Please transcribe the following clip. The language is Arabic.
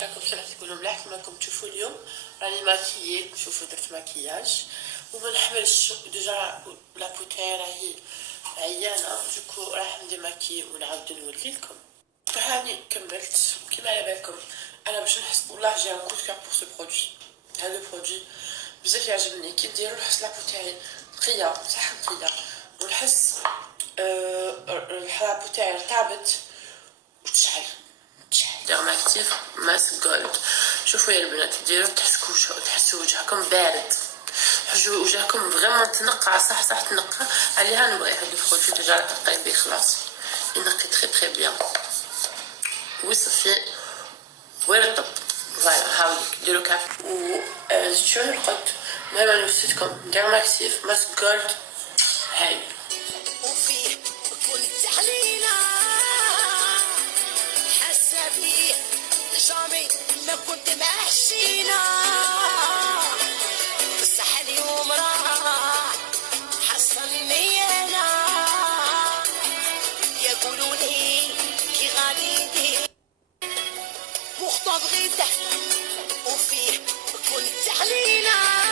راكم شحال تقولوا ملاح كما راكم تشوفوا اليوم راني ماكيي. شوفوا درت ماكياج وما نحملش ديجا لابوتاي راهي عيانه دوكو راح ندير ماكي ونعاود نولي لكم. هاني كملت كيما على بالكم انا باش نحس والله جي ان كود كار بور سو برودوي. هذا البرودوي بزاف يعجبني كي نديرو نحس لابوتاي نقيه صح نقيه ونحس الحلابو تاعي رطابت وتشعل ديرهم اكتيف ماسك جولد. شوفوا يا البنات ديروا تحسوا وجهكم بارد حجوا وجهكم فريمون تنقع صح تنقع عليها. نبغي هاد البرودوي ديجا نقيت بيه خلاص ينقي تري بيان ويصفي ويرطب. فوالا هاوليك ديروا كاف شنو نقد مهما نفسيتكم ديروا اكتيف ماسك جولد هاي وفيه كنت حلينا حسابي جامي ما كنت محشينا بصح اليوم راح حصلني انا يقولوا لي كي غادي ندير مخطب غيده وفيه كنت حلينا